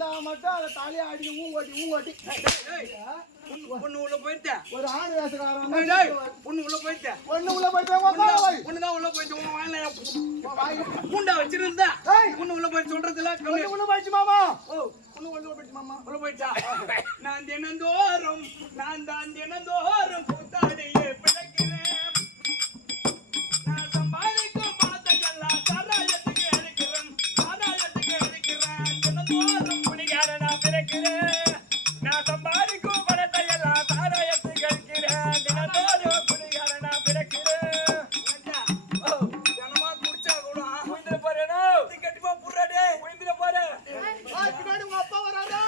வந்தா மட்டும் அதை தலையை அடி ஊங்கோட்டி பொண்ணு உள்ள போயிட்டேன். ஒரு ஆண் வேசக்காரன் பொண்ணு உள்ள போயிட்டேன். பொண்ணு உள்ள போயிட்டேன். பொண்ணுதான் உள்ள போயிட்டு உங்க வாயில பூண்டா வச்சிருந்தா பொண்ணு உள்ள போய் சொல்றதுல உள்ள போயிடுச்சு மாமா. பொண்ணு உள்ள போயிடுச்சு மாமா. உள்ள போயிட்டா நான் தினந்தோறும் கூத்தாடியே பிழைக்கிறேன். நான் சம்பாதிக்கும் பாத்தையெல்லாம் சாராயத்துக்கு அடிக்கிறேன். தினந்தோறும் குடிகாரனா பிறக்கிறேன். நான் சம்பாதிக்கும் பணத்தையெல்லாம் சாராயத்துக்கு அடிக்கிறேன். தினந்தோறும் குடிகாரனா பிறக்கிறேன். ஜனமா குடிச்சா கூட உயிந்திர போறேனோ கட்டிப்பா புறாடே உயிந்திர போறேன். பின்னாடி உங்க அப்பா வராதே.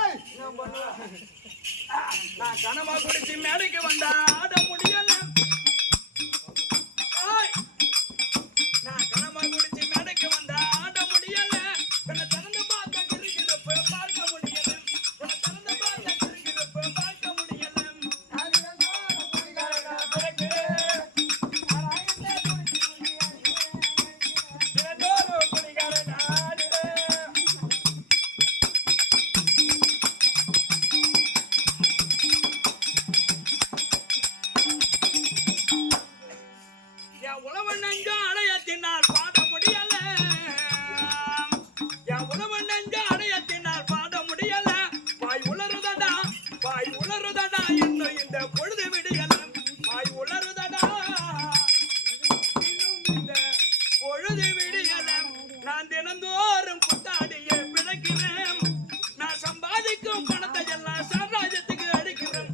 நான் கனமா குடிச்சு மேடைக்கு வந்தா ஆட முடியல. நான் கனமா குடிச்சு மேடைக்கு வந்தா ஆட முடியல. கண்ணை திறந்து பார்த்த கிருகிருப்ப பார்க்க முடியல. கண்ணை திறந்து பார்த்த கிருகிருப்ப பார்க்க முடியல. என் உழவன் நெஞ்ச அடையத்தினால் பாட முடியல. என் உழவன் நெஞ்ச அடையத்தினால் பாட முடியல. வாய் உளறுதடா இன்னும் இந்த பொழுது விடியல. வாய் உளறுதடா இன்னும் இந்த பொழுது விடியல. நான் தினந்தோறும் குத்தாடியே பிழைக்கிறேன். நான் சம்பாதிக்கும் பணத்தை எல்லாம் சாராயத்துக்கு அடிக்கிறேன்.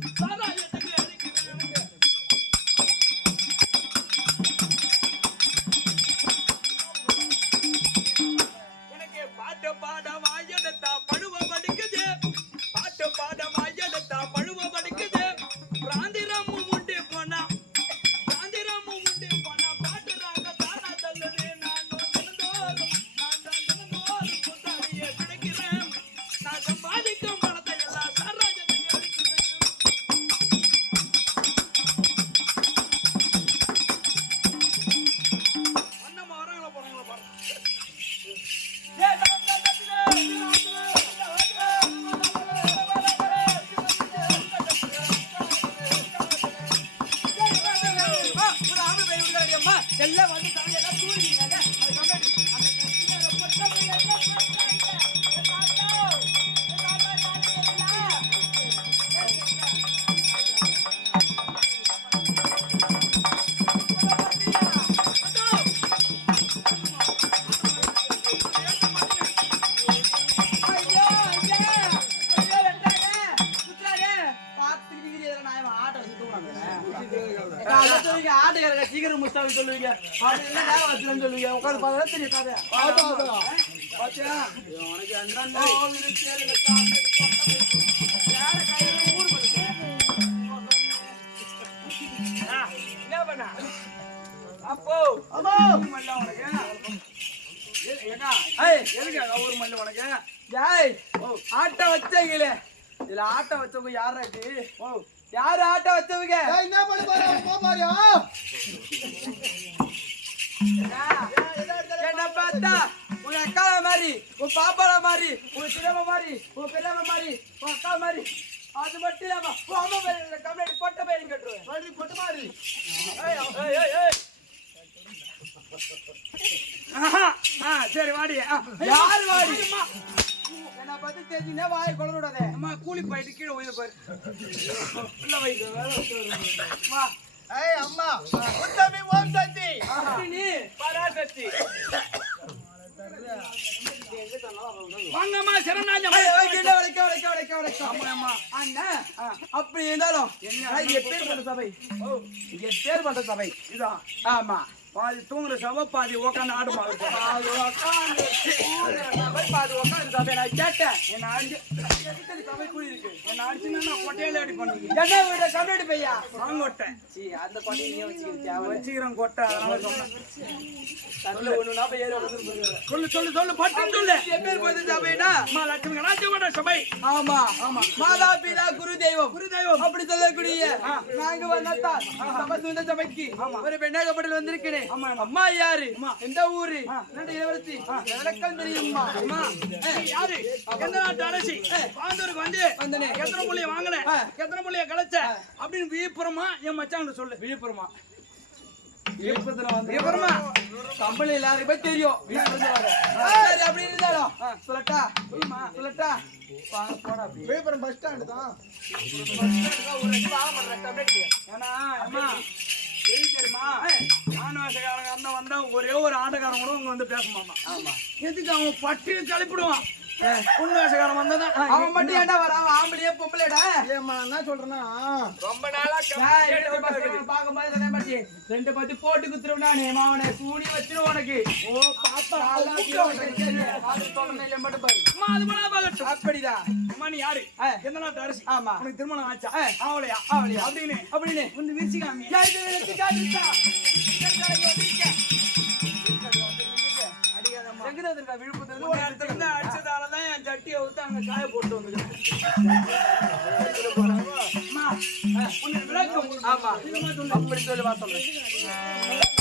எனக்கு பாட்டு பாட வாயெடுத்தா பழுவ படிக்குது. பிராந்திரமும் உண்டு போனா பாட்டுறாங்க தானா தள்ளுது. நான் தினந்தோறும் கூத்தாடியே பிழைக்கிறேன். நான் சம்பாதிக்கும் பணத்தை எல்லாம் சாராயத்துக்கு அடிக்கிறேன். அண்ணம்மா வராங்களா போறாங்களா பாருங்க. எல்லாம் வந்து எல்லாம் தூரிங்க. ஆட்டுக்காரங்க சீக்கிரம் முஸ்தான்னு சொல்லுவீங்க. சொல்லுவீங்க உட்காந்து பார்த்தா தெரியும் கதை. பாத்தியா உனக்கு என்ன பண்ண அப்போ ஒரு மல்லு உனக்கு ஆட்ட வச்சீங்களே. இதுல ஆட்ட வச்சவங்க யாராச்சு? யாரு ஆட்ட வச்சவங்க? என்ன பண்ண போறியா? என்ன பார்த்தா உங்க அக்கால மாதிரி, உங்க பாப்பால மாதிரி, உங்க சின்னம்மா மாதிரி, உங்க பெரியம்மா மாதிரி, உங்க அக்கா மாதிரி. அது மட்டும் இல்லாம உங்க அம்மா பேரு கம்ப்ளைண்ட் பொட்ட பேரும் கட்டுவேன். பொட்டு மாதிரி. சரி வாடி. யாரு வாடி? என்ன பத்தி தெரிஞ்சுன்னா வாயை கொண்டு விடாதே. அம்மா கூலி போயிட்டு கீழே உயிர பாரு. உள்ள வைக்க வா. அம்மா உத்தமி ஓம் சக்தி. நீ பராசக்தி. வாங்கம்மா சரணாஞ்சம். அப்படி இருந்தாலும் எப்பேற்பட்ட சபை? எப்பேற்பட்ட சபை இதான். ஆமா பாதி தூங்குற சபை பாதி உக்காந்து ஆடுமா. பாதி உக்காந்து சபை நான் கேட்டேன். என்ன அடிச்சு சபை கூடி இருக்கு. என்ன அடிச்சுன்னா நான் கொட்டையில அடி பண்ணுவீங்க. என்ன வீட கம்ப்ளீட் பையா வாங்கோட்டேன். அந்த பாட்டி நீ வச்சுக்கிறேன் கொட்டை. அதனால சொன்னேன். சொல்லு சொல்லு சொல்லு பட்டம் சொல்லு. எப்பேற்பட்ட சபைனா லட்சுமி கணாச்சோட சபை. ஆமா ஆமா மாதா பிதா குரு தெய்வம் அப்படி சொல்லக்கூடிய நாங்க வந்தா சபை சபைக்கு ஒரு பெண்ணாகப்பட்டில் வந்திருக்கிறேன். ஆமா அம்மா யாரு அம்மா. எந்த ஊரு என்னோட இளவரசி விளக்கம் தெரியுமா அம்மா யாரு எந்த நாட்டு அரசி பாந்தூருக்கு வந்து வந்தனே. எத்தனை புள்ளைய வாங்கின எத்தனை புள்ளைய கலைச்ச அப்படின்னு விழுப்புரமா என் மச்சான் சொல்லு விழுப்புரமா விழுப்புரத்துல வந்து விழுப்புரமா கம்பெனி எல்லாருக்கும் போய் தெரியும் விழுப்புரத்துல வர. சரி, அப்படி இருந்தாலும் சொல்லட்டா சொல்லட்டா போடா அப்படி. விழுப்புரம் பஸ் ஸ்டாண்டு தான். ஏன்னா அம்மா எது தெரியுமா ஆணவாசக்காரங்க அந்த வந்தா ஒரே ஒரு ஆட்டக்காரன் கூட உங்க வந்து பேச மாட்டான். ஆமா எதுக்கு அவன் பட்டியை கிளப்பிடுவான். பொண்ணு வேஷக்காரன் வந்ததான் அவன் மட்டும் ஏன்டா வரான்? அவன் ஆம்பளையே பொம்பளைடா. ஏம்மா என்ன சொல்றேன்னா ரொம்ப நாளா டேய், பாக்கும்போது சொன்னேன் பாட்டி. ரெண்டு பத்தி போட்டு குத்துருவேன் நானு. மாவனை சூனி வச்சிருவேன் உனக்கு. ஓ பாப்பா அது தொடர்ந்து இல்லை மட்டும் பாரு. அம்மா அது போனா பாக்கட்டும். அப்படிதான். அம்மா நீ யாரு எந்த நாட்டு அரசி ஆமா. உனக்கு திருமணம் ஆச்சா அவளையா அவளையா? அப்படின்னு அப்படின்னு வந்து விரிச்சு காமி எங்கதான் இருக்கா? விழுப்புரத்துல அடிச்சதாலதான் என் சட்டியை விட்டு அங்க காய போட்டு வந்துக்கிறேன். அம்மா உன்னை விளக்கம் ஆமா அப்படி சொல்லி வா சொல்றேன்.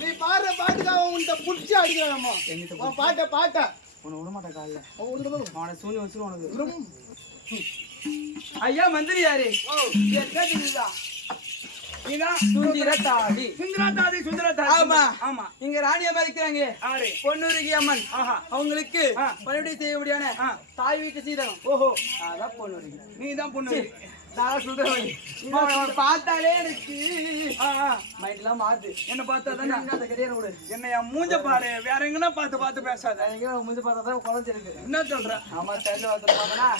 நீ பாடுற பாட்டுக்கு அவன் உன்கிட்ட புடிச்சு அடிக்கிறானம்மா. அவன் பாட்ட உன்னை விடமாட்டேன் காலைல. அவன் உள்ள அவனை சூனி வச்சிரும் உனக்கு. ஐயா மந்திரி யாரு? சுந்தரத்தாடி. சுந்தரத்தாதி சுந்தரத்தாதி ஆமா ஆமா இங்க ராணியம்மா இருக்கிறாங்க. ஆறு பொன்னுருகி அம்மன். ஆஹா அவங்களுக்கு பணிவிடை செய்யக்கூடியான தாய் வீட்டு சீதனம். ஓஹோ அதான் பொன்னுருகி. நீ தான் பொண்ணு நான் சொல்றேன் பார்த்தாலே எனக்கு மைண்ட்லாம் மாறுது. என்ன பார்த்தா தானே அந்த கரியர் விடு. என்னைய மூஞ்ச பாரு வேற எங்கன்னா பார்த்து பார்த்து பேசாத எங்க முடிஞ்சு பார்த்தா தான் குறைஞ்சிருக்கு. என்ன சொல்ற ஆமா தெரியல பார்த்து பார்த்தனா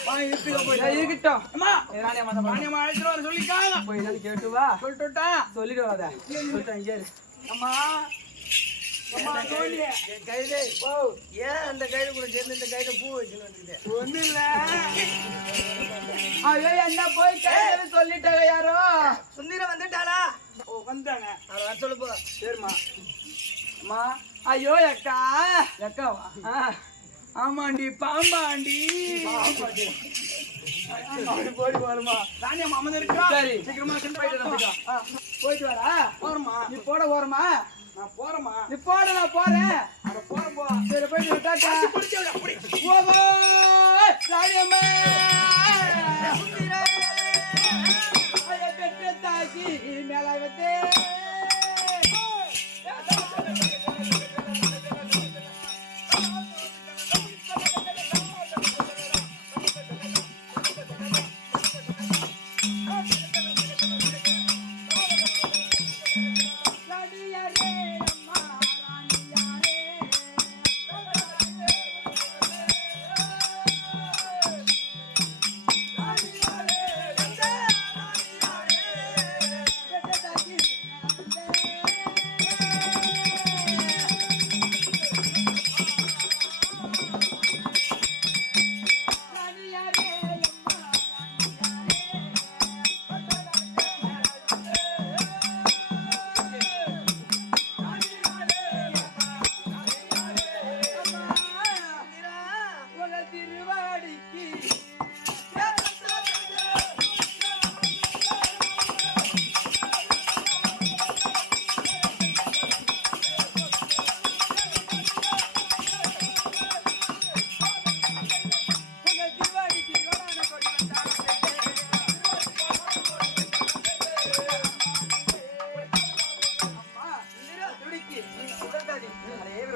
இருக்கட்டும். அம்மா ராணியம்மா தான் ராணியம்மா அழைச்சிட்டு வர சொல்லிக்காங்க போய் என்னன்னு கேட்டு வா. சொல்லிட்டுட்டா சொல்லிட்டு வராத. சொல்லிட்டேன் இங்கே இரு. அம்மா அம்மா தோழியே என் கையில ஏன் அந்த கையில கூட சேர்ந்து இந்த கையில பூ வச்சுன்னு வந்துக்கிட்டேன். ஒண்ணு இல்ல ஐயோ என்ன போய் கேட்டு சொல்லிட்டாங்க யாரோ. சுந்தரம் வந்துட்டாளா? ஓ வந்தாங்க அதை வர சொல்லு போ. சரிம்மா அம்மா ஐயோ அக்கா அக்காவா? ஆமாண்டி பாம்பாண்டி போய் வருமா? ராணியம்மா அம்மன் இருக்கா சரி. சீக்கிரமா சென்று போயிட்டு வந்துட்டா போயிட்டு வரா. போறமா நீ போட ஓரமா? நான் போறேம்மா நீ போட நான் போறேன். அட போறேன் போ சரி போயிட்டு விட்டாக்கா. பிடிச்ச அப்படி ஓஹோ ராணியம்மா தாக்கி மேல வச்சு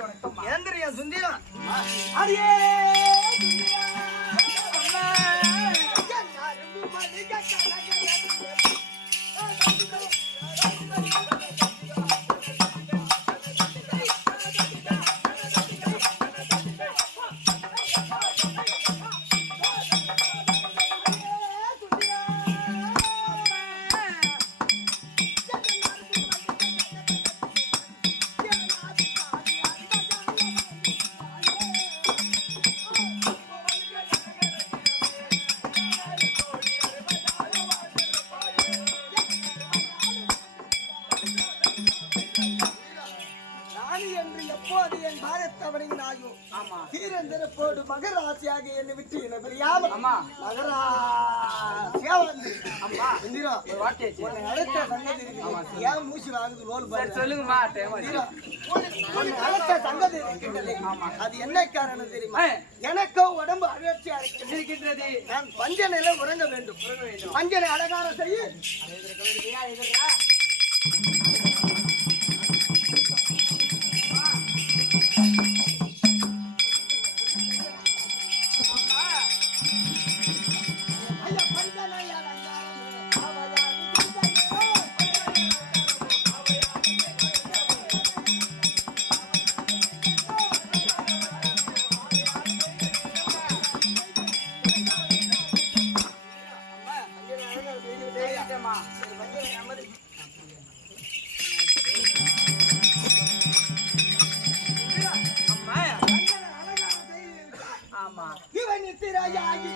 வணக்கம் ஏந்திரியா சுந்தரம் அடியே எப்போது என் பாரத்தவனையும் ஆமா தீரந்திர போடு மகராசியாக என்னை விட்டு என்னை பிரியாமல் ஆமா மகராசியா வந்து அம்மா இந்திரா ஒரு வார்த்தை உன்னை அடுத்த சங்கதி இருக்குது ஏன் மூச்சு வாங்குது ரோல் சரி சொல்லுங்கம்மா டைம் உன்னை அடுத்த சங்கதி இருக்கின்றது அது என்ன காரணம் தெரியுமா எனக்கோ உடம்பு அழற்சியா இருக்கின்றது நான் பஞ்சனையில உறங்க வேண்டும் பஞ்சனை அலங்காரம் செய்ய ஆமா இவன் நித்திரையாகி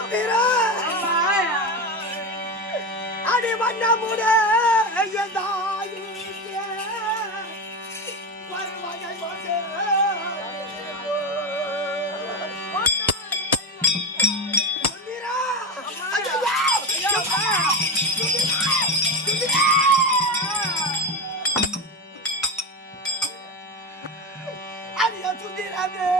சுந்தரா அடி வண்ணமுட வருவகை கொண்டு சுந்தரா அடிய சுந்தராவே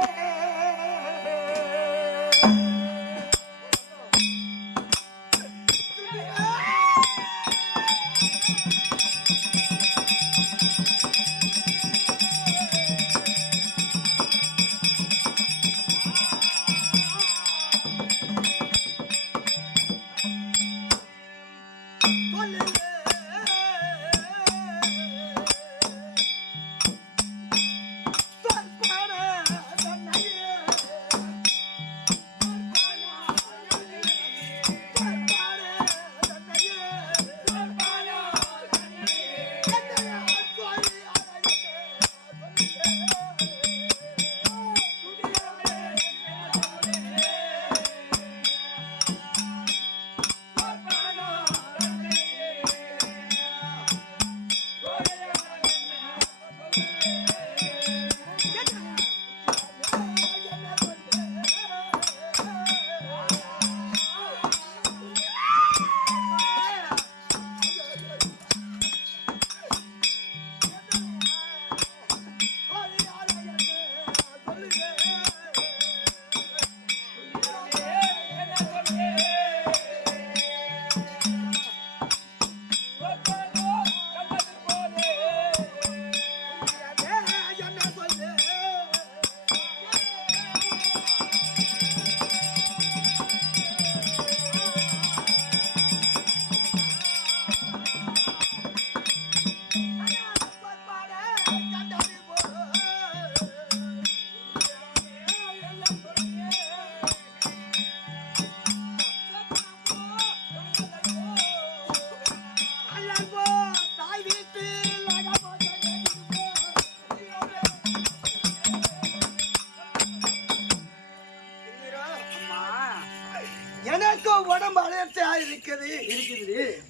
எனக்கும் உடம்பு அலர்ச்சியா இருக்குது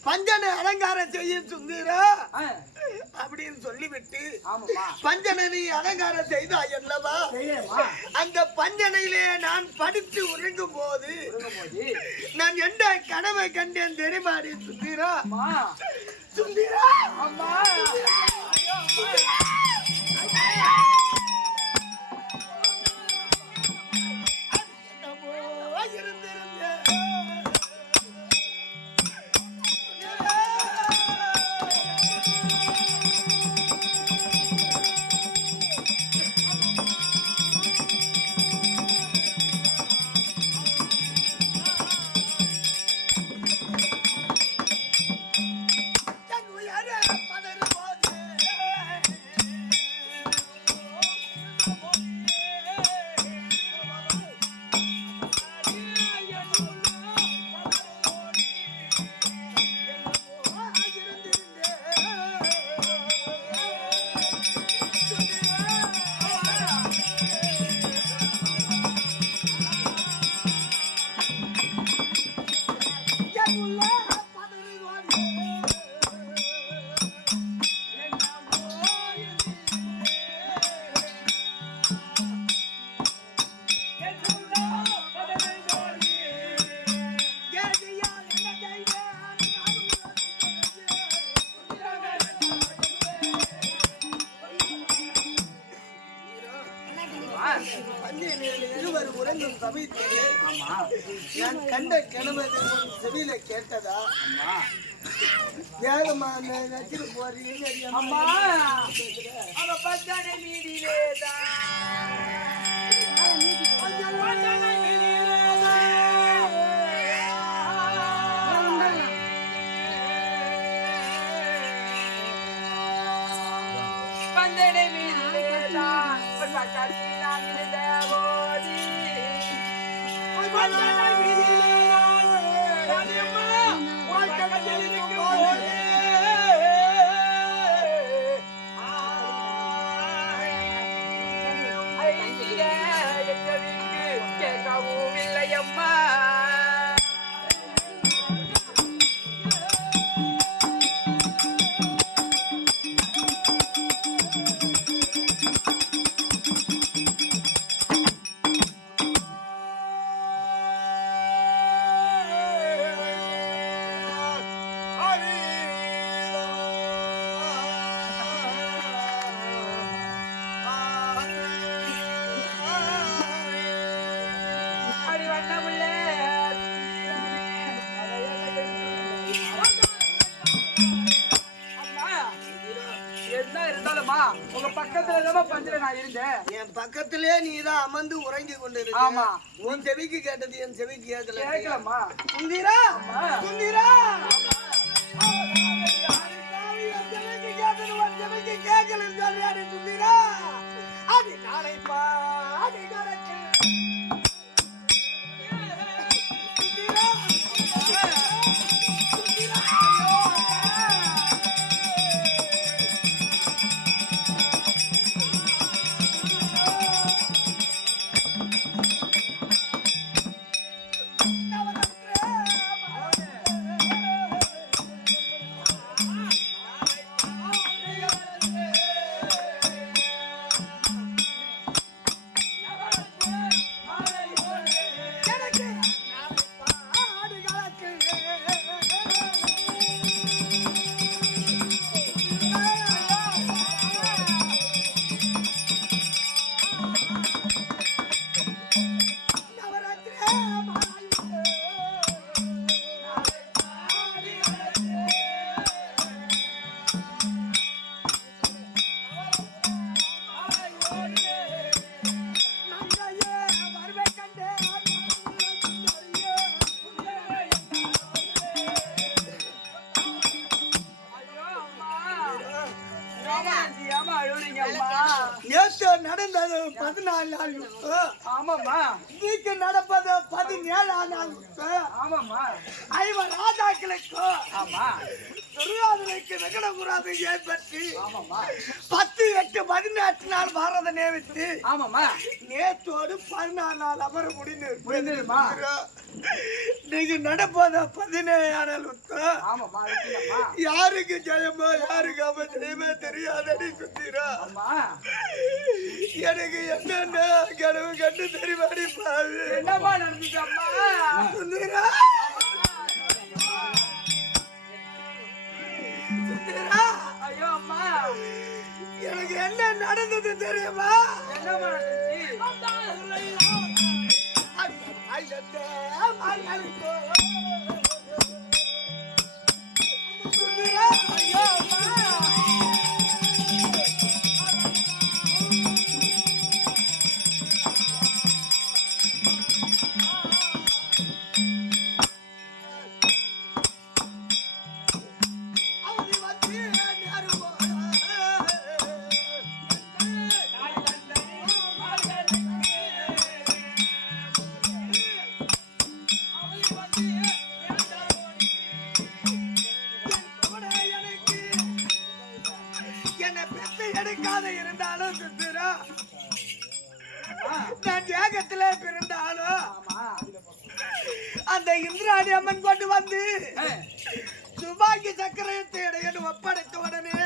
பஞ்சனை அலங்காரம் செய்யும் சுந்தரா அப்படின்னு சொல்லிவிட்டு பஞ்சனை நீ அலங்காரம் செய்தாய் அல்லவா? அந்த பஞ்சனையிலே நான் படித்து உறங்கும் போது நான் எந்த கனவை கண்டேன் தெரியுமாடி சுந்தரா? சுந்தரா இருவர் உறங்கும் சமயத்திலே நான் கண்ட கனவு செவியில கேட்டதா? ஏகமா நச்சிட்டு போறீங்க அம்மா அவ பச்சனை மீதிலே பந்தனை மீதிலே தான் பச்சனை தேவோதி பந்தனை மீதிலே ராணியம்மா வாழ்க்கை போலே கேட்கவும் இல்லையம்மா உங்க பக்கத்துல தான் பஞ்சல நான் இருந்தேன். என் பக்கத்திலே நீதான் அமர்ந்து உறங்கி கொண்டிருக்க. ஆமா. உன் செவிக்கு கேட்டது என் செவிக்கு கேட்கல. கேட்கலாமா? சுந்தீரா சுந்தீரா சுந்தீரா அடி நாளைப்பா அடி நாளைக்கு நேற்று நடந்தது 14 நாள். ஆமாம்மா. இன்னைக்கு நடப்பது 17ஆம் நாள். ஆமாம்மா. 5 ராஜாக்களுக்கு ஆமா. துரியோதனுக்கு வெங்கடபுராவை ஏற்பட்டு ஆமாம்மா. 10, 8, 18 நாள் பாரத நேவித்து ஆமாம்மா. நேற்றோடு 14 நாள் அமர முடிந்துடுமா? இன்னைக்கு நடப்பது 17ஆம் நாள். ஆமாம்மா. இருக்கலாமா? யாருக்கு ஜெயமோ யாருக்கு அபஜயமே தெரியாதடி சுத்திரா. ஆமா. எனக்கு என்னென்ன கனவு கண்டு தெரிவாடி பாரு. என்னம்மா நடந்துச்சு அம்மா? சுந்தரா சுந்தரா ஐயோ அம்மா. எனக்கு என்ன நடந்தது தெரியுமா? என்னம்மா நடந்துச்சு? சுந்தரா ஐயோ அம்மா. எடுக்காத இருந்தாலும் சுந்தரா நான் தியாகத்திலே பிறந்தாலும் அந்த இந்திராணி அம்மன் கொண்டு வந்து துபாக்கி சக்கரத்தை இடையே ஒப்படைத்த உடனே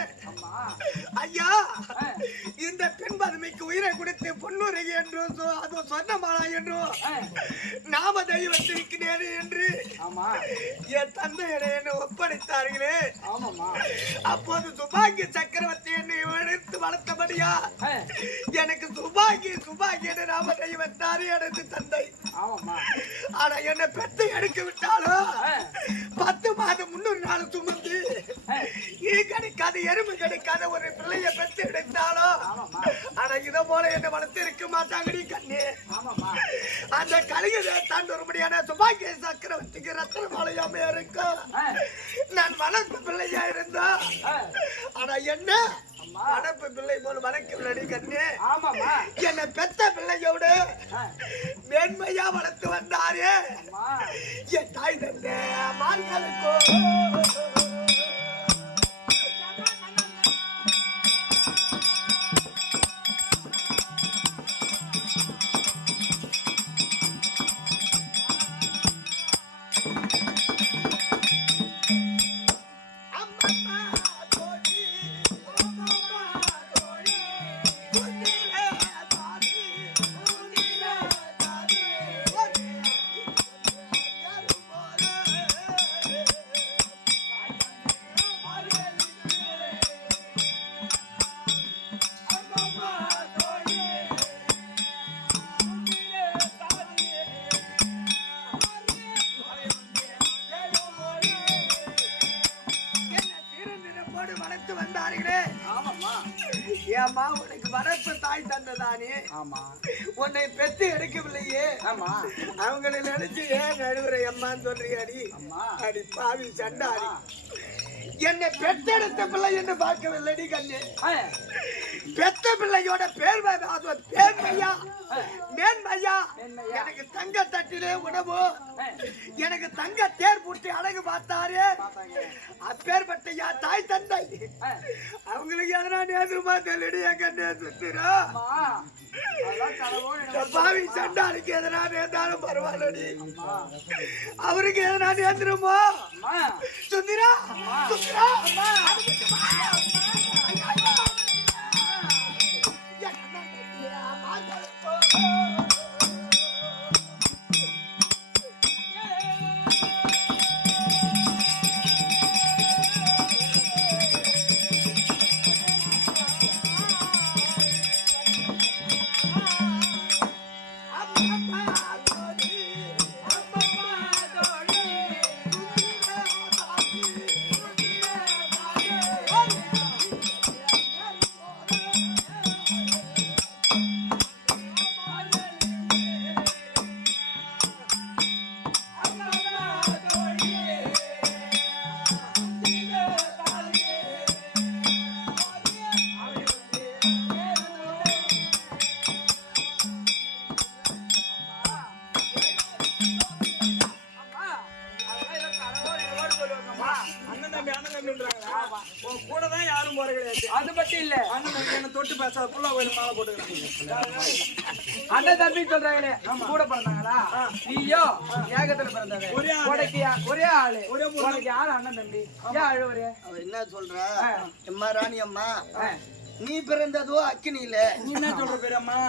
ஐயா இந்த பெண் பதுமைக்கு உயிரை கொடுத்து பொன்னுரை என்றும் அது சொன்னமாளா என்றும் நாம தெய்வத்திருக்கிறேன் என்று என் தந்தையிடையே ஒப்படைத்தார்களே. அப்போது துபாக்கி சக்கரவர்த்தி என்னை எடுத்து வளர்த்தபடியா எனக்கு துபாக்கி என்று நாம தெய்வத்தாரு எனது தந்தை. ஆனா என்னை பெற்று எடுக்க விட்டாலும் 10 மாதம் 300 நாள் சுமந்து கிடைக்காத எறும்பு கிடைக்காத ஒரு பிள்ளைய பெற்று எடுத்தாலும் ஆனா இதை போல என்ன வளர்த்து இருக்க மாட்டாங்கடி கண்ணு. அந்த கலிகை தாண்டி வரும்படியான துபாக்கிய சக்கரவர்த்திக்கு ரத்தன மாலையாமையா இருக்கும். நான் வளர்ப்பு பிள்ளையா இருந்தா ஆனா என்ன வளர்ப்பு பிள்ளை போல வளர்க்கவில்லடி கண்ணு. என்னை பெத்த பிள்ளையோடு மேன்மையா வளர்த்து வந்தாரு என் தாய் தந்தை மார்களுக்கோ. அம்மா உனக்கு வளர்ப்பு தாய் தந்ததானே ஆமா உன்னை பெத்து எடுக்கவில்லையே ஆமா அவங்களை நினைச்சு ஏன் நடுவுற அம்மான்னு சொல்றியாடி அம்மா அடி பாவி சண்டாடி என்னை பெத்தெடுத்த பிள்ளை என்று பார்க்கவில்லடி கண்ணு பெத்த பிள்ளையோட பேர் மேன்மையா மேன்மையா எனக்கு தங்க தட்டிலே உணவு எனக்கு தங்க தேர் பூட்டி அழகு பார்த்தாரு அப்பேற்பட்ட தாய் தந்தை அவங்களுக்கு எதனா நேதுமா தெரியடி எங்க நேசுறா பாவி சண்டாளுக்கு எதனா நேர்ந்தாலும் பரவாயில்லடி அவருக்கு எதனா நேர்ந்துருமோ சுந்திரா சுந்திரா அது பத்தி இல்ல என்ன தொட்டு பேசாத புள்ள கோயில் மாலை போட்டுக்கிறாங்க அண்ணன் தம்பி சொல்றாங்களே கூட பிறந்தாங்களா நீயோ ஏகத்துல பிறந்தது ஒரே ஆளு உனக்கு யாரு அண்ணன் தம்பி ஏன் அழுவரு அவ என்ன சொல்ற அம்மா ராணி அம்மா நீ பிறந்ததோ அக்கினியில நீ என்ன சொல்ற பெரியம்மா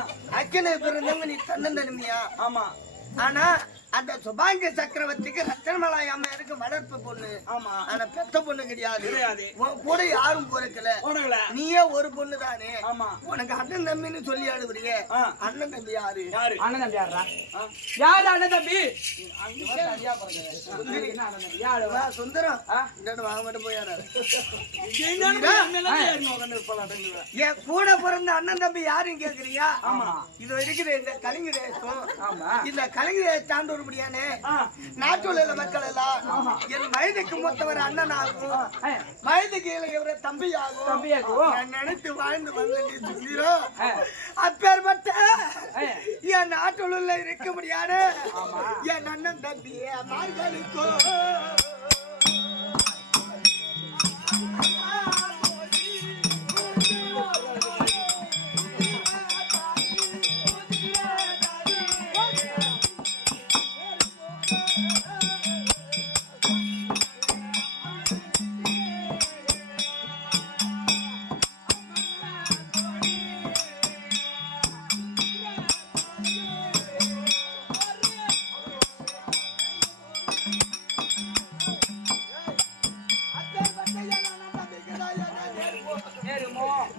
அக்கினி பிறந்தவங்க நீ தன்னந்தனிமையா ஆமா ஆனா அந்த சுபாங்க சக்கரவர்த்திக்கு ரத்தனமலாய் அம்மையாருக்கு வளர்ப்பு பொண்ணு ஆமா ஆனா பெத்த பொண்ணு கிடையாது உன் கூட யாரும் பிறக்கல நீயே ஒரு பொண்ணு தானே ஆமா உனக்கு அண்ணன் தம்பின்னு சொல்லி ஆடுவீங்க அண்ணன் தம்பி யாரு அண்ணன் தம்பி யாரா யாரு அண்ணன் தம்பி சுந்தரம் வாங்க மட்டும் போயாரு என் கூட பிறந்த அண்ணன் தம்பி யாருன்னு கேக்குறியா ஆமா இது இருக்கிற இந்த கலிங்க தேசம் இந்த கலிங்க தேசம் தாண்டு முடியானே நாட்டுல மக்கள் எல்லாம் என் வயதுக்கு மூத்தவர் அண்ணனாகும் வயதுக்கு இளையவரை தம்பியாகும் நான் நினைத்து வாழ்ந்து வந்து சொல்லிடும் அப்பேற்பட்ட என் நாட்டுல இருக்க முடியாது என் அண்ணன் தம்பி மார்களுக்கும்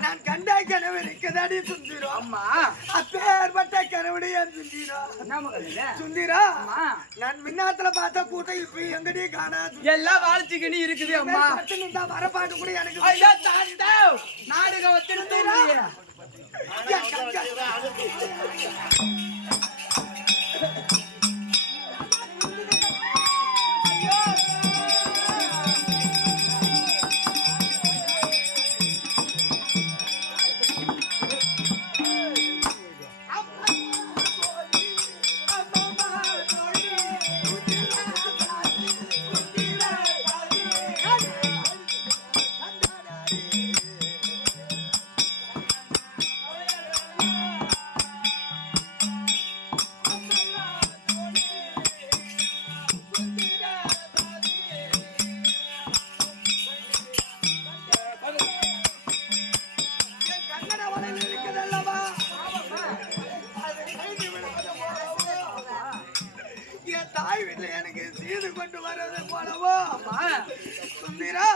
நான் கண்ட கனவு இருக்குதாடி சுந்திரா அம்மா அப்பேற்பட்ட கனவுடைய சுந்திரா சுந்திரா நான் மின்னாத்துல பார்த்த கூட்டம் இப்ப எங்கடி காணாது எல்லாம் வாழ்த்துக்கினி இருக்குது அம்மா வரப்பாட்டு கூட எனக்கு நாடகம் வச்சிருந்து தாய் வீட்டுல எனக்கு சீது கொண்டு வர்றது போலவோ சுந்தரா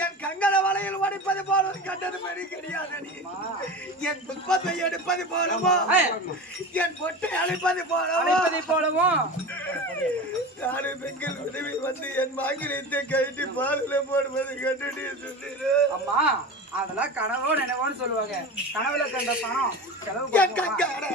என் கங்கண வலையில் உடைப்பது போல கண்டது மாதிரி கிடையாது என் புஷ்பத்தை எடுப்பது போலவோ என் பொட்டை அழைப்பது போலவோ நாலு பெண்கள் உதவி வந்து என் மாங்கிலத்தை கட்டி பாலில் போடுவது கண்டு சுந்தரா அம்மா அதெல்லாம் கனவோ நினைவோன்னு சொல்லுவாங்க. கனவுல கண்ட பணம் செலவு என் பண்ணுவோமா? கங்காரே,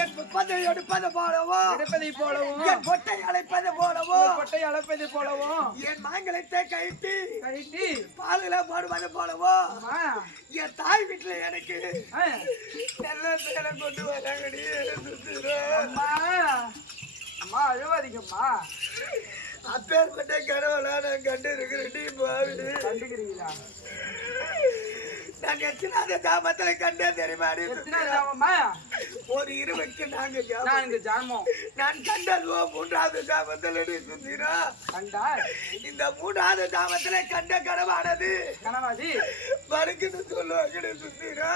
என் புஷ்பத்தை எடுப்பது போலவோ, எடுப்பதை போலவும் என் பொட்டை அழைப்பது போலவோ, கொட்டை அளப்பது போலவும் என் மாங்கலத்தை கழித்து கழித்து பாலில போடுவது போலவோ, அம்மா என் தாய் வீட்டுல எனக்கு ஆ, நல்ல சேலை கொண்டு வராங்கடி. அம்மா அம்மா அழுவாதீங்கம்மா. அப்பேற்பட்ட கடவுளா நான் கண்டு இருக்கிறேன் பாவி. கண்டுக்கிறீங்களா? நான் எத்தனாவது தாமத்துல கண்டே தெரியுமா? எத்தனை ஜாமம்மா? ஒரு இருபத்தி நான்கு ஜாமம். நான் இங்க ஜாமம் நான் கண்டதுவோ மூன்றாவது தாமத்துல சுத்திரா. கண்டால் இந்த மூன்றாவது தாமத்துல கண்ட கனவானது கனவாதி மறுக்குன்னு சொல்லுவாங்க சுத்திரா.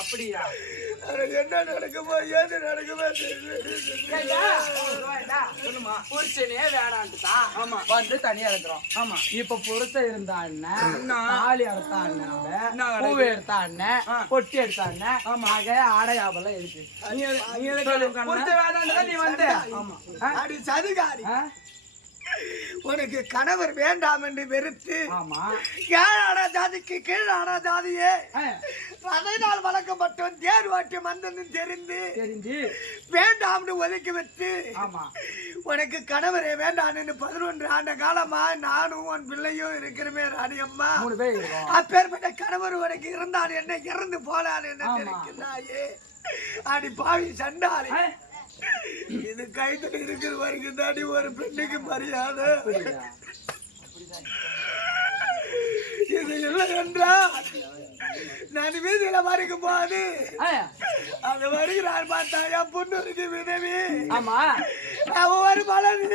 அப்படியா? என்ன நடக்குமோ ஏது நடக்குமோ ஏண்டா? சொல்லுமா. புருஷனே வேணான்ட்டுதான். ஆமா. வந்து தனியா இருக்கிறோம். ஆமா. இப்ப புருஷன் இருந்தா அண்ணன், தாலி எடுத்தா அண்ணன், பூவை எடுத்தா அண்ணன், பொட்டி எடுத்தா அண்ணன், நகை ஆடை ஆபெல்லாம் இருக்கு. புருஷன் வேணான்ட்டுதான் நீ வந்து. ஆமா. அப்படி சதுகாரி உனக்கு கணவர் வேண்டாம் என்று வெறுத்து ஏழான ஜாதிக்கு கீழான ஜாதியே 14 வழக்கப்பட்டவன் தேர் வாட்டி மந்தன் தெரிந்து வேண்டாம்னு ஒதுக்கி வச்சு உனக்கு கணவரே வேண்டான்னு 11 ஆண்டு காலமா நானும் உன் பிள்ளையும் இருக்கிறமே ராணியம்மா. அப்பேற்பட்ட கணவர் உனக்கு இருந்தான் என்ன இறந்து போலான் என்ன நினைக்கிறாயே? அடி பாவி சண்டாளி, இது கைத்துல இருக்கிற வரைக்கும் தாண்டி ஒரு பெண்ணுக்கு மரியாதை. இது இல்லை என்றால் நான் வீதியில மறைக்கும் போது அது வருகிறான் பார்த்தா என் பொண்ணு இருக்கு விதவி. அவன் ஒரு மலர்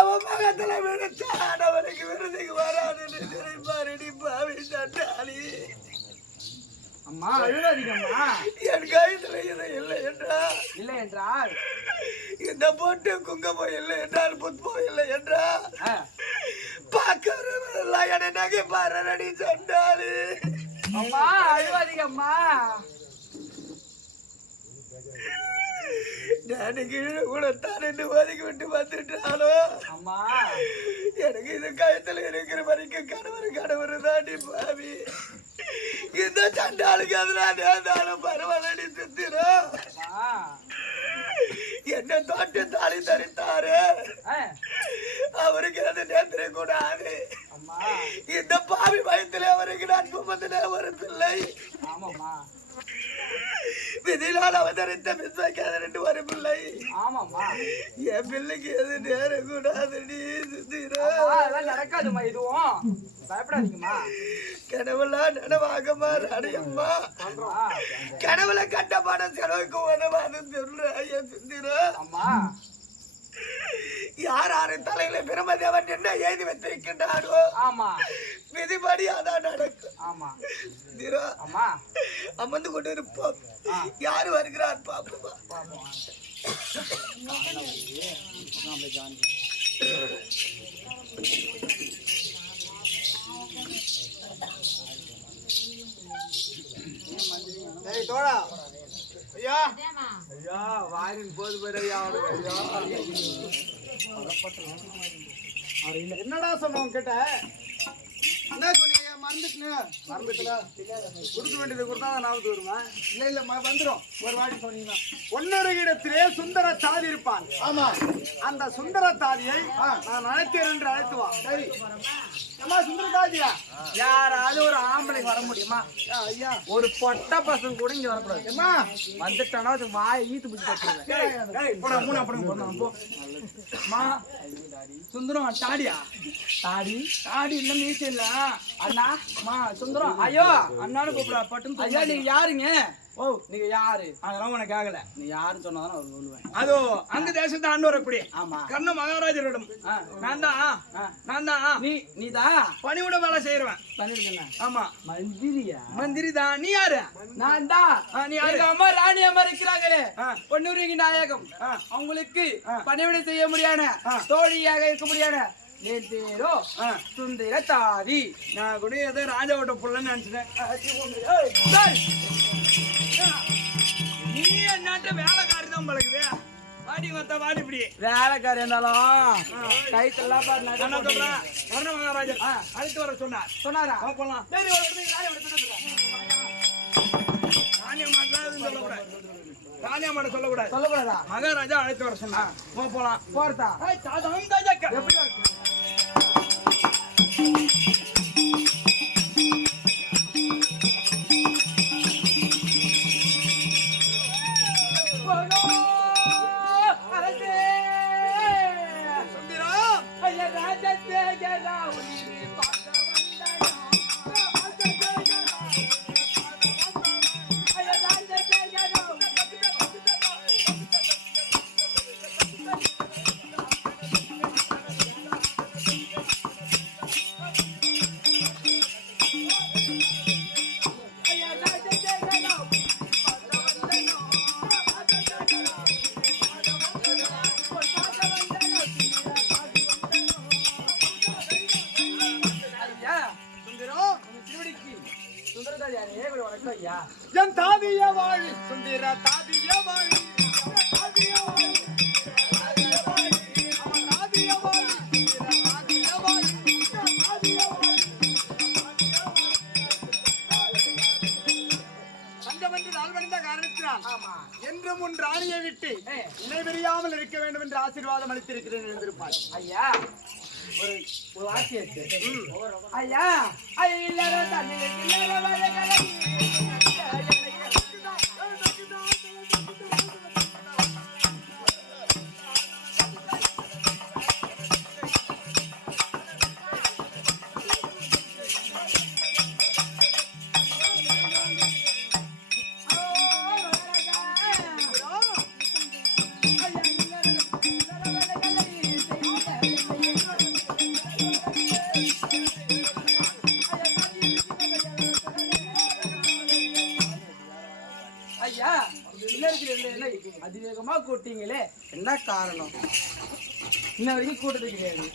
அவன் மகத்துல விடுத்தான் அவனுக்கு விருதுக்கு வராதுன்னு நினைப்பாரு பாவி சண்டாளி. அம்மா அழுவாதீங்கம்மா. என் கைத்துல இதை இல்லை என்றால் இல்லை என்றால் இந்த பொட்டு குங்குமம் இல்லை என்றால் புஷ்பம் இல்லை என்றால் பார்க்கிறவெல்லாம் என்னை நகை பாரு சொன்னாரு. அம்மா அழுவாதீங்கம்மா. நான் கீழே கூட தானே ஒதுக்கி விட்டு வந்துட்டாலோ அம்மா எனக்கு இது கழுத்துல இருக்கிற வரைக்கும் கணவர் தாண்டி பாவி. இந்த சண்டாளுக்கு அதனால பரவாயில்ல சுத்திரும். என்ன தோட்டு தாலி தரித்தாரு அவருக்கு அது நேந்திர கூடாது. இந்த பாவி வயத்துல அவருக்கு நான் சுமந்தின ஒரு பிள்ளை விதியினால் அவதரித்த விஸ்வக்காத 2 ஒரு பிள்ளை. என் பிள்ளைக்கு எது நேர கூடாது. நடக்காதுமா, இதுவும் பயப்படாதீங்கம்மா. கனவுலாம் நனவாகமா ராணியம்மா. கனவுல கட்ட படம் செலவுக்கு உதவாது சுந்திரா. யாரு தலையில பிரம்மதேவன் என்ன எழுதி வைத்திருக்கின்றாரோ விதிபடி அதான் நடக்கும். அமர்ந்து கொண்டு இருப்போம். யாரு வருகிறார் பாப்பா. தோழா ஐயா ஐயா வாயின் போது பேர் ஐயா. என்னடா சொன்னோம் கேட்ட? என்ன சொன்னீங்க? மறந்துட்டா கொடுக்க வேண்டியது கொடுத்தா நாவது வருமா? இல்ல வந்துடும். ஒரு வாட்டி சொன்னீங்கன்னா ஒன்னொரு இடத்திலே சுந்தர தாதி இருப்பான். ஆமா, அந்த சுந்தர தாதியை நான் அழைத்தேன் என்று அழைத்துவான். சரி அம்மா, சுந்தர தாதியா யாராவது ஒரு ஆம்பளைக்கு வர முடியுமா? ஐயா, ஒரு பொட்ட பசங்க கூட இங்க வரக்கூடாது. அம்மா வந்துட்டானா அது வாயை ஈத்து பிடிச்சி கட்டுருவேன். 3 அப்படி சுந்தரம் தாடியா? தாடி இல்ல மீச இல்ல அண்ணா. சுந்தரம் ஐயோ அண்ணான்னு கூப்பிடா பட்டு. ஐயா நீங்க யாருங்க? ஓ நீங்க யாரு? அதெல்லாம் உனக்கு ஆகல. நீ யாருன்னு சொன்னாதான் அவர் சொல்லுவேன். அதோ அந்த தேசத்தை ஆண்டு வரக்கூடிய ஆமா. கர்ண மகாராஜரிடம் நான் தான் நீதான் பணிவிட வேலை செய்யறவன். பண்ணிருக்கேன். ஆமா. மந்திரியா? மந்திரி தான். நீ யாரு? நான் தான். நீ யாரு? எங்க அம்மா ராணி அம்மா இருக்கிறாங்களே பொன்னூரின் நாயகம், அவங்களுக்கு பணிவிடை செய்ய முடியாத, தோழியாக இருக்க முடியாத என் பேரோ சுந்தர தாதி. நான் கூட ஏதோ ராஜாவோட புள்ளன்னு நினைச்சிட்டேன். நீ என்னாட்ட வேலைக்காரி தான் பழகுது. வாடி மத்த வாடி இப்படி வேலைக்காரி இருந்தாலும் கைத்தெல்லாம் என்ன சொல்றேன்? கர்ண மகாராஜர் அழைத்து வர சொன்னாரா? போலாம். ராணியம்மாட்ட சொல்லக்கூடாது. மகாராஜா அழைத்து வர சொன்னா போலாம். போறதா? எப்படி என் தாதிய வாழி சுந்தர தாதிய வாழி என்றும் உன் ராணியை விட்டு நினைவெறியாமல் இருக்க வேண்டும் என்று ஆசீர்வாதம் அளித்திருக்கிறேன் எழுந்திருப்பாய். ஐயா ஒரு வாசி ஐயா அதிவேகமா கூட்டீங்களே, என்ன காரணம்? இன்ன வரைக்கும் கூட்டது கிடையாது.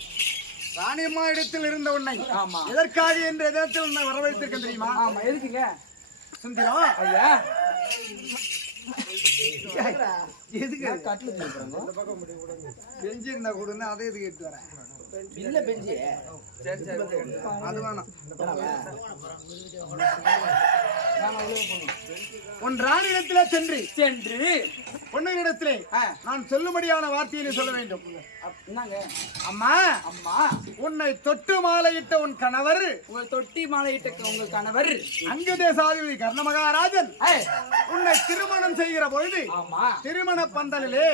ராணியம்மா இடத்தில் இருந்த உன்னை ஆமா எதற்காக என்ற இடத்தில் உன்னை வரவழைத்திருக்கேன் தெரியுமா? ஆமா எதுக்குங்க சுந்தரம்? ஐயா எதுக்கு கட்டில பெஞ்சு இருந்தா கொடுன்னு அதை எதுக்கு எடுத்து வரேன்? இல்ல பெஞ்சு சரி சரி அது வேணாம். உன் ராணியிடத்திலே சென்று பொன்னிடத்திலே நான் சொல்லும்படியான வார்த்தையை சொல்ல வேண்டும். அம்மா அம்மா உன்னை தொட்டு மாலையிட்ட உன் கணவர், உங்களை தொட்டி மாலையிட்ட உங்கள் கணவர் அங்கு தேசாதிபதி கர்ண மகாராஜன் உன்னை திருமணம் செய்கிற பொழுது திருமண பந்தலிலே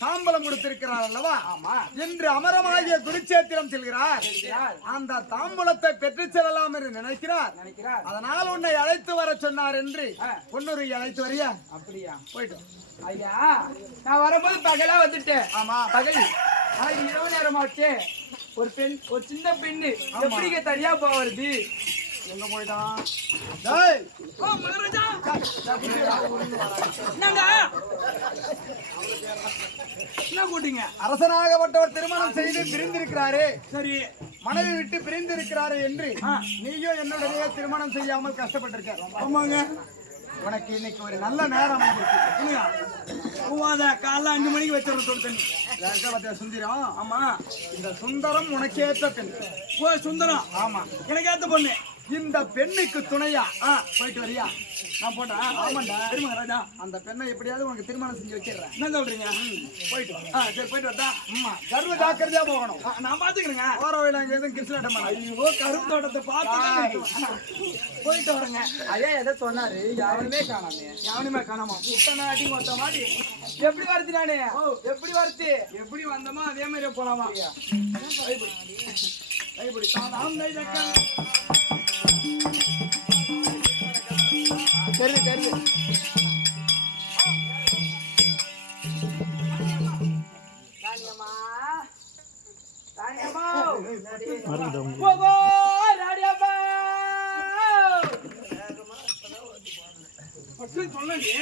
தாம்பலம் கொடுத்திருக்கிறார் அல்லவா? என்று அமரமாகிய குருச்சேத்திரம் செல்கிறார். அந்த தாம்பலத்தை பெற்று செல்லலாம் என்று நினைக்கிறார். அதனால் உன்னை அழைத்து வர சொன்னார் என்று பொன்னூரை அழைத்து வரியா? அப்படியா? போயிட்டு ஐயா நான் வரும்போது பகலா வந்துட்டேன். ஆமா பகல். ஆனா இரவு நேரமாச்சே. ஒரு பெண், ஒரு சின்ன பெண்ணு எப்படிங்க தனியா போவது? எங்க போயிட்டான்? என்ன கூட்டிங்க? அரசனாகப்பட்டவர் திருமணம் செய்து பிரிந்திருக்கிறாரே, சரி மனைவி விட்டு பிரிந்திருக்கிறாரே என்று நீயும் என்னுடைய திருமணம் செய்யாமல் கஷ்டப்பட்டிருக்க. ஆமாங்க. உனக்கு இன்னைக்கு ஒரு நல்ல நேரம் காலைல 5 மணிக்கு வச்சிடறோம் தண்ணி. சுந்தரம்? ஆமா. இந்த சுந்தரம் உனக்கு ஏற்ற பெண். சுந்தரம்? ஆமா. எனக்கு ஏத்த பொண்ணு. இந்த பெண்ணுக்கு துணையா போயிட்டு வரியா? நான் போட்டேன். ஆமாண்டா. ராஜா அந்த பெண்ணை எப்படியாவது உனக்கு திருமணம் செஞ்சு வச்சிடுறேன். என்ன சொல்றீங்க? போயிட்டு சரி போயிட்டு வரட்டா? ஆமா. கர்வ ஜாக்கிரதையா போகணும். நான் பாத்துக்கிறேங்க. போற வழியில அங்க எதுவும் கிருஷ்ணாட்டம் பண்ண. ஐயோ கரும்பு தோட்டத்தை பார்த்து போயிட்டு வரேங்க. ஐயா எதை சொன்னாரு? யாருமே காணாமே. யாருமே காணாமா? முட்டை மொத்த மாடி எப்படி வருது? நானே எப்படி வருது? எப்படி வந்தோமோ அதே மாதிரியே போலாமா? கைப்பிடி தெரியுது தெரியுது. சொல்லி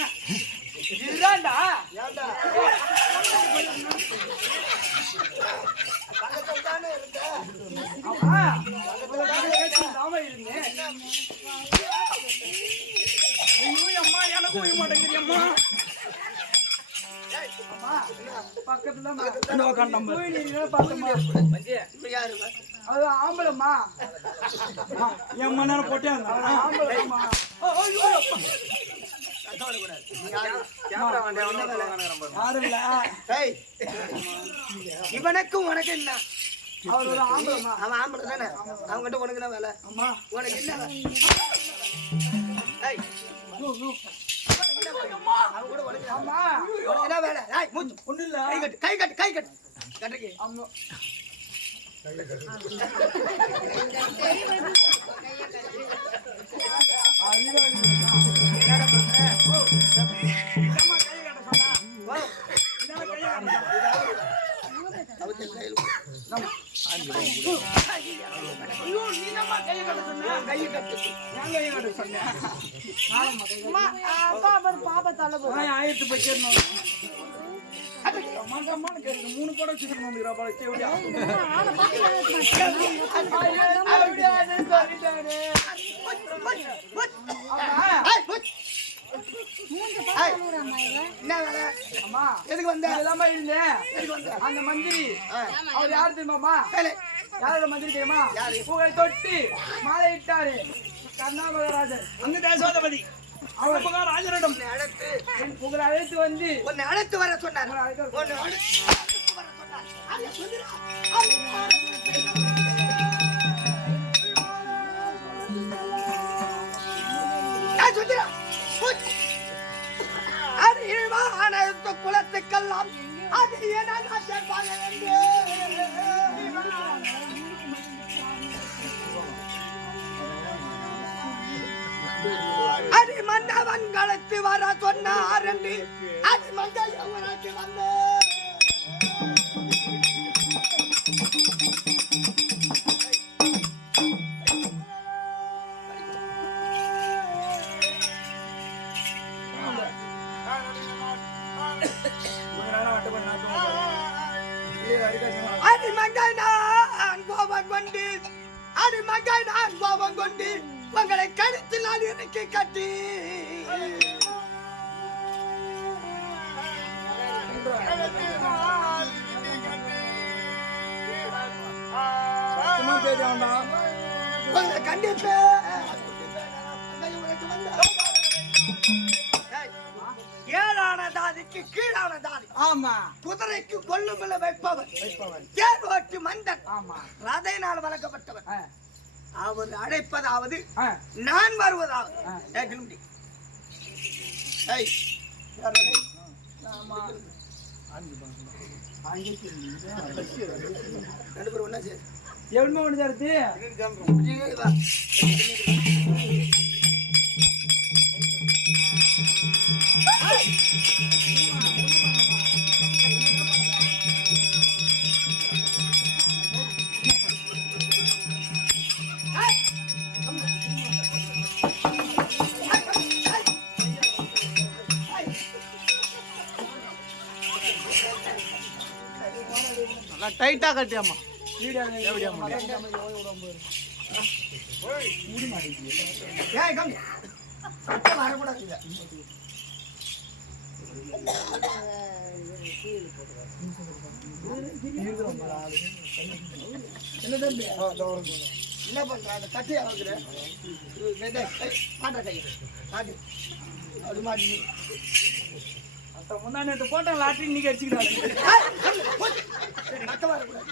இதுதான்டா ஏன்டா பக்கத்துல தானே இருக்க ஆமா நாம இருந்தேன் ஐயோ அம்மா எனக்கு போய் மாட்டேங்குது அம்மா அம்மா பக்கத்துல இந்த உட்காந்து நம்ம போய் நீங்க பார்த்தமா இப்ப யாரு அது ஆம்பளம்மா என் மண்ணான போட்டேன் ஆம்பளம்மா யாரும் இல்ல ஏய் இவனுக்கும் உனக்கு என்ன அவர் ஒரு ஆம்பளம்மா அவன் ஆம்பளை தானே அவன்கிட்ட உனக்கு என்ன வேலை அம்மா உனக்கு என்ன வேலை ஏய் அவன் கூட உனக்கு அம்மா உனக்கு என்ன வேலை ஏய் மூச்சு ஒண்ணு இல்ல கை கட்டு கட்டுக்கு அம்மா என்னடா பண்ற வா அவத்து கையில ஐயோ நீ நம்ம கையை கட்ட சொன்ன கையை கட்டு நான் கையை கட்ட சொன்னேன் ஆயிரத்து பச்சேரணும் அம்மான்னு கேட்குது 3 படம் வச்சுக்கணும் வந்துக்கிறா படம் எப்படியா என்ன வேலை அம்மா எதுக்கு வந்த எல்லாமே இருந்தேன் எதுக்கு வந்த அந்த மந்திரி அவர் யாரு தெரியுமாம்மா வேலை யாரோட மந்திரி தெரியுமா யாரு? புகழை தொட்டி மாலை இட்டாரு கர்நாடகராஜர் அங்க தேசோதபதி அவங்க ராஜரிடம் நடத்து என் புகழை அழைத்து வந்து உன்னை அழைத்து வர சொன்னார் உன்னை அழைத்து உன்னை அழைத்து வர சொன்னார் அதை சொல்லுடா நான் சொல்லுறேன் அறிவான குலத்துக்கெல்லாம் அது என்ன அது மன்னவன் களத்து வர சொன்னார் என்று அது மஞ்சள் உனக்கு வந்து அடிமகன் நான் கோபம் கொண்டு அடிமகன் நான் கோபம் கொண்டு உங்களை கழுத்து நான் இறக்கி கட்டி உங்களை கண்டிப்பேன் ஏழான தாதிக்கு கீழான தாதி ஆமா குதிரைக்கு கொல்லுமில்ல வைப்பவன் தேர் ஓட்டி மந்தன் ஆமா ரதையினால் வளர்க்கப்பட்டவன் அவர் அழைப்பதாவது ஆ நான் வருவதாவது ஏய் கிளம்பி ஏய் யார் அது? ரெண்டு பேரும் ஒண்ணா சேரு. எவனுமே ஒன்று தருது இங்க வா. டைட்டா கட்டியாமா ஏய் கம் சத்தம் வரக்கூடாது இங்க. என்ன பண்ற அந்த கட்டியா வைக்கிற மாட்ட கையை மாட்டு அது மாட்டி முன்னாடி நேற்று போட்டேன் லாட்ரி இன்னைக்கு அடிச்சுக்கிறாங்க சத்தம் வரக்கூடாது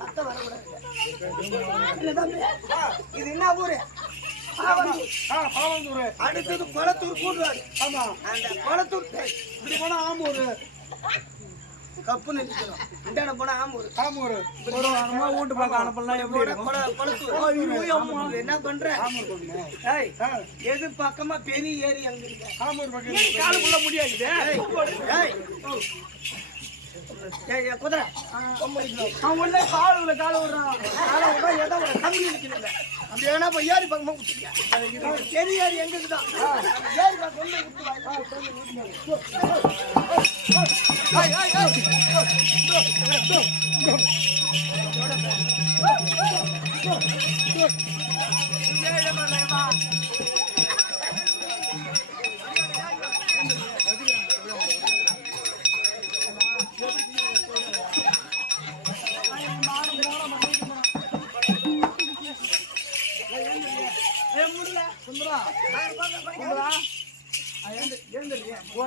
சத்தம் வரக்கூடாது இல்ல தம்பி, இது என்ன ஊரு அடுத்தது கொளத்தூர் கூடுவாரு ஆமா அந்த கொளத்தூர் இப்படி போனா ஆம்பூர் கப்பு நிற்கணும் இண்டான போனா ஆம்பூர் ஒரு வாரமா வீட்டு பார்க்க அனுப்பலாம் எப்படி இருக்கும் கொளத்தூர் என்ன பண்ற ஏய், எது பக்கமா பெரிய ஏரி அங்க இருக்கு ஆமூர் பக்கம் காலுக்குள்ள முடியாது ஏய், ஏய், ஏய், ஏய், குதிரை அவன் உள்ள காலுல கால விடுறான் காலை விட ஏதோ ஒரு கம்பி நிற்கிறீங்க அப்படி ஏன்னா இப்ப ஏறி பக்கமா விட்டுருக்கியா தெரியாது எங்களுக்கு தான் ஏறி பக்கம் கொண்டு விட்டு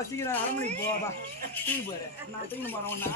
சீக்கிரம் அரை மணிக்கு போவா தூக்கி போயிரு நான் தூக்கி போறேன்னா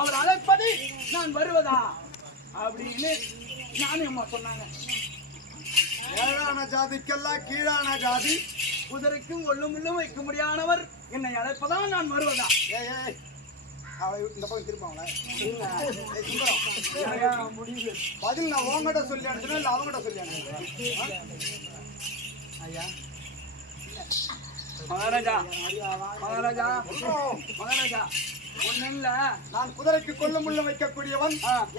அவர் அழைப்பது நான் வருவதா அப்படின்னு நானும் அம்மா சொன்னாங்க. ஏழான ஜாதிக்கெல்லாம் கீழான ஜாதி குதிரைக்கும் ஒள்ளும் வைக்க முடியாதவர் என்னை அழைப்பதான் நான் வருவதா? இந்த பக்கம் திருப்பாங்களா பதில் நான் உங்ககிட்ட சொல்லி அனுப்பினா இல்ல அவங்ககிட்ட சொல்லி அனுப்பினா? ஐயா மகாராஜா மகாராஜா மகாராஜா ஒண்ணும் இல்ல, நான் குதிரைக்கு கொள்ளுமுள்ள வைக்கக்கூடியவன்.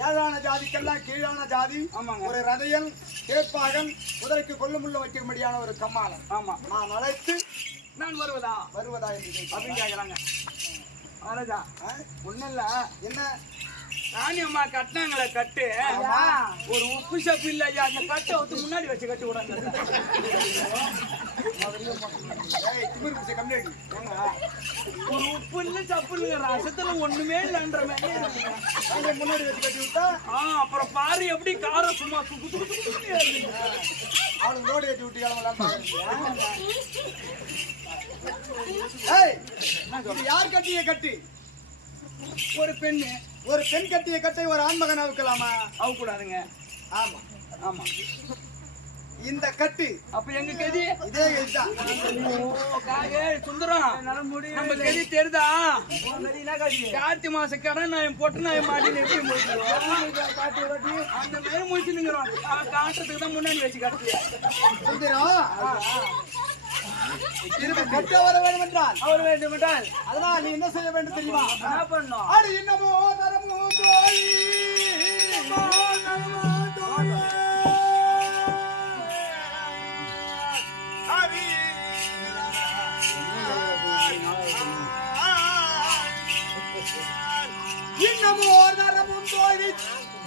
ஏழான ஜாதிக்கெல்லாம் கீழான ஜாதி. ஒரு ரதையன் கேட்பாகன் குதிரைக்கு கொள்ளுமுள்ள வைக்க முடியாத ஒரு கம்மாளன். ஆமா, நான் அழைத்து நான் வருவதா வருவதா என்று அப்படின்னு கேக்குறாங்க. மகாராஜா ஒண்ணும் இல்ல, என்ன ராணி அம்மா கட்டினாங்களே கட்டு, ஒரு உப்பு சப்பு இல்ல ஐயா, அந்த கட்டை வந்து முன்னாடி வச்சு கட்டி விடாங்க. ஒரு உப்பு இல்ல சப்பு இல்ல ரசத்துல ஒண்ணுமே இல்லன்ற மாதிரி முன்னாடி வச்சு கட்டி விட்டா அப்புறம் பாரு எப்படி காரம் சும்மா அவனுக்கு லோடு ஏற்றி விட்டு கிளம்பலாம். யார் கட்டிய கட்டி? ஒரு பெண்ணு, ஒரு பெண் கட்டிய கட்டை ஒரு ஆண்மகன் அவுக்கலாமா? அவு கூடாதுங்க. ஆமா ஆமா, இந்த கட்டு அப்ப எங்க கதி இதே இதுதான். சுந்தரம் நம்ம கதி தெரியுதா? கார்த்தி மாச கடன் நான் போட்டு நான் மாட்டி எப்படி அந்த மாதிரி முடிச்சுங்கிறோம். காட்டுறதுக்கு தான் முன்னாடி வச்சு காட்டு திரும்ப கட்ட வர வேண்டும் என்றால் அவர் வேண்டும் என்றால் அதனால் நீ என்ன செய்ய வேண்டும் தெரியுமா? என்ன பண்ணோம்? அது இன்னமோ தரமோ தோழி இன்னமோ தரமும் தோழி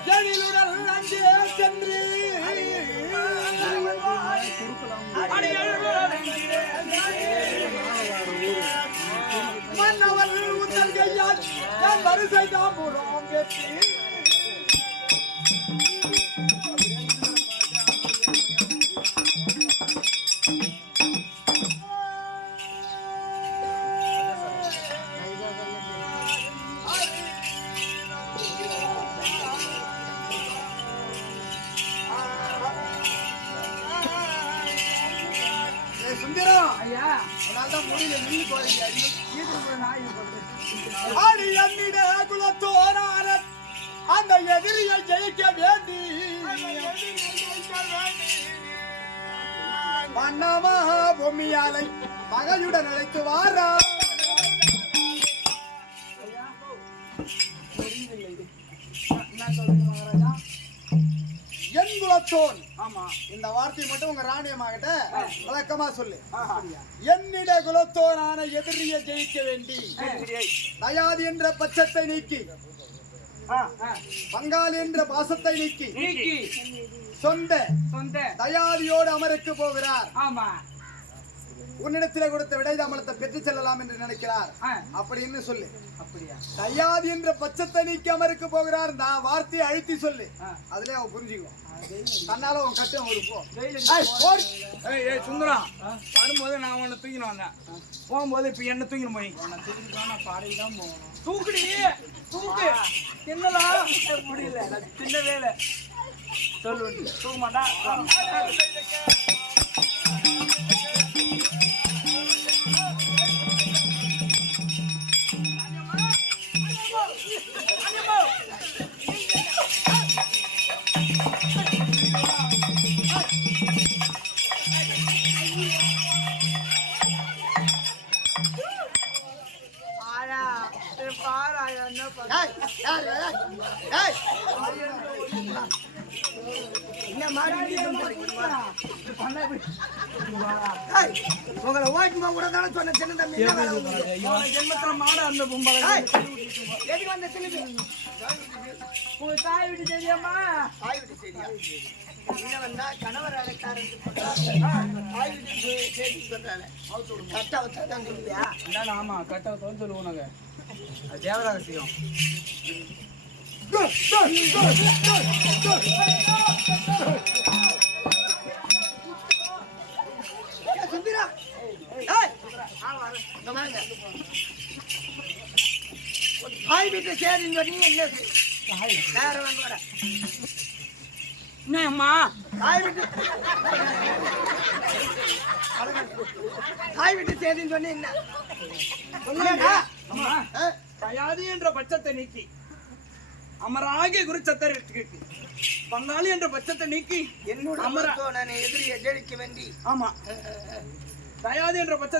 ஜனிலுடன் அஞ்சே சென்று மன்னவன் உத்தல் கையால் நான் வரிசை தாம்பூரம் கேட்டு சுந்தரம் ஐயா அதனால்தான் முடியல நின்று போறீங்க. அந்த எதிரியை ஜெயிக்க வேண்டி மன்னமா பொம்மியாலை மகையுடன் அழைத்து வாரா. என்ன சொல்றீங்க மகாராஜா? என் குலத்தோன். ஆமா. இந்த வார்த்தை மட்டும் உங்க ராணியமாகிட்ட வழக்கமா சொல்லு. அப்படியா? என்னிட குலத்தோனான எதிரியை ஜெயிக்க வேண்டி தயாதி என்ற பட்சத்தை நீக்கி பங்காளி என்ற பாசத்தை நீக்கி நீக்கி சொந்த சொந்த தயாதியோடு அமருக்கு போகிறார். ஆமா. உன்னிடத்திலே கொடுத்த விடை தாமலத்தை பெற்று செல்லலாம் என்று நினைக்கிறார். அப்படின்னு சொல்லு. அப்படியா? தயாதி என்ற பட்சத்தை நீக்கி அமருக்கு போகிறார். நான் வார்த்தையை அழுத்தி சொல்லு. அதுலயே அவன் புரிஞ்சுக்குவான். தன்னால அவன் கட்டு அவரு போ. சுந்தரம் வரும்போது நான் உன்னை தூக்கின்னு வந்தேன். போகும்போது இப்ப என்ன தூக்கின்னு போய் பாடைக்கு தான் போகணும். தூக்குடி தூக்கு. என்னலாம் முடியல, சின்ன வேலை. சொல்லு தூக்க மாட்டா. உங்களை ஓட்டுமா கூட தானே சொன்ன சின்ன தம்பி. ஜென்மத்துல மாட அந்த பொம்பளை எதுக்கு வந்த சின்ன உங்க தாய் வீட்டு தெரியாமா? தாய் வீட்டு சரியா என்ன வந்தா கணவர் அழைத்தாரு. தாய் வீட்டு செய்தி சொல்றாங்க. கட்ட வச்சா தான் சொல்லுவியா? என்ன? ஆமா, கட்ட சொல்லுவோம் நாங்க. அது தேவரகசியம். சுந்தரா தாய் வீட்டு சேரின்னு சொல்லி என்ன வேற வந்து வர என்னம்மா தாய் வீட்டு தாய் வீட்டு சேரின்னு சொல்லி என்ன சொல்லுங்க. தயாதி என்ற பட்சத்தை நீக்கி அமராகிய குருச்சத்தருக்கு பங்காளி என்ற பட்சத்தை நீக்கி என்னோட அமரத்தோ நான் எதிரியை ஜெயிக்க வேண்டி. ஆமா தயாதி என்ற பட்சத்தை